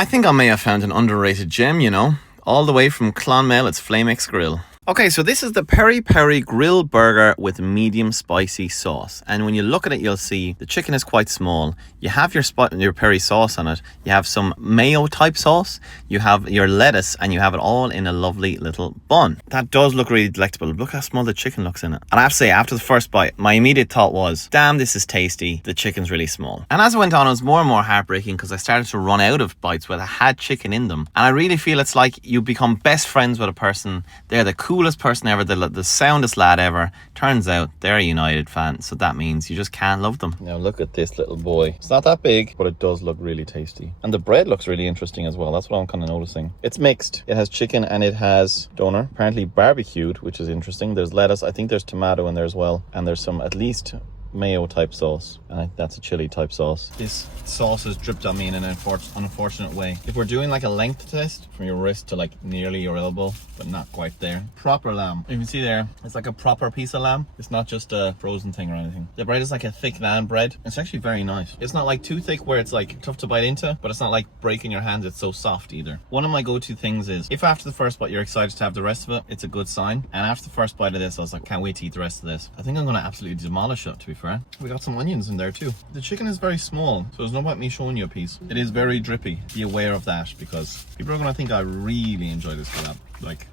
I think I may have found an underrated gem, you know. All the way from Clonmel, it's Flamex Grill. Okay, so this is the Peri Peri Grill Burger with medium spicy sauce. And when you look at it, you'll see the chicken is quite small. You have your peri sauce on it. You have some mayo type sauce. You have your lettuce, and you have it all in a lovely little bun. That does look really delectable. Look how small the chicken looks in it. And I have to say, after the first bite, my immediate thought was, damn, this is tasty. The chicken's really small. And as it went on, it was more and more heartbreaking because I started to run out of bites where I had chicken in them. And I really feel it's like you become best friends with a person. They're the coolest person ever, the soundest lad ever. Turns out they're a United fan, so that means you just can't love them. Now look at this little boy. It's not that big, but it does look really tasty. And the bread looks really interesting as well. That's what I'm kind of noticing. It's mixed. It has chicken and it has doner, apparently barbecued, which is interesting. There's lettuce. I think there's tomato in there as well. And there's some, at least, mayo type sauce, and that's a chili type sauce. This sauce is dripped on me in an unfortunate way. If we're doing like a length test from your wrist to like nearly your elbow, but not quite there. Proper lamb. You can see there, it's like a proper piece of lamb. It's not just a frozen thing or anything. The bread is like a thick naan bread. It's actually very nice. It's not like too thick where it's like tough to bite into, but it's not like breaking your hands. It's so soft either. One of my go-to things is, if after the first bite you're excited to have the rest of it, it's a good sign. And after the first bite of this, I was like, can't wait to eat the rest of this. I think I'm gonna absolutely demolish it, to be fair. We got some onions in there too. The chicken is very small, so there's no point me showing you a piece. It is very drippy. Be aware of that, because people are gonna think I really enjoy this kebab. Like,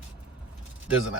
there's an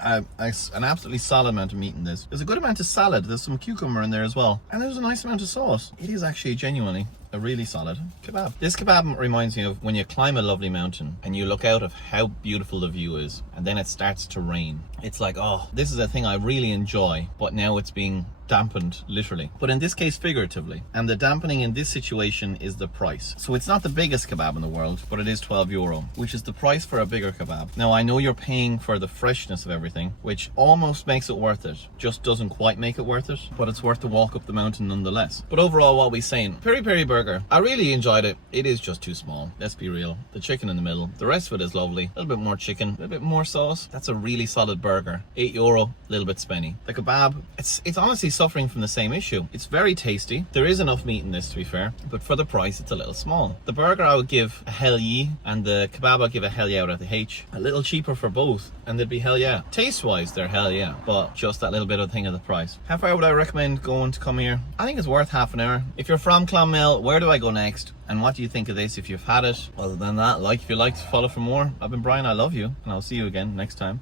absolutely solid amount of meat in this. There's a good amount of salad. There's some cucumber in there as well. And there's a nice amount of sauce. It is actually genuinely a really solid kebab. This kebab reminds me of when you climb a lovely mountain and you look out of how beautiful the view is, and then it starts to rain. It's like, oh, this is a thing I really enjoy, but now it's being dampened literally, but in this case figuratively. And the dampening in this situation is the price. So it's not the biggest kebab in the world, but it is €12, which is the price for a bigger kebab. Now I know you're paying for the freshness of everything, which almost makes it worth it, just doesn't quite make it worth it, but it's worth the walk up the mountain nonetheless. But overall, what we saying, Peri Peri burger, I really enjoyed it. It is just too small, let's be real. The chicken in the middle, the rest of it is lovely. A little bit more chicken, a little bit more sauce. That's a really solid burger. €8, a little bit spenny. The kebab, it's honestly suffering from the same issue. It's very tasty. There is enough meat in this, to be fair, but for the price, it's a little small. The burger I would give a hell yeah, and the kebab I'd give a hell yeah out of the H. A little cheaper for both, and they'd be hell yeah. Taste-wise, they're hell yeah, but just that little bit of thing of the price. How far would I recommend going to come here? I think it's worth half an hour. If you're from Clonmel, where do I go next? And what do you think of this if you've had it? Other than that, like if you liked, follow for more. I've been Brian, I love you, and I'll see you again next time.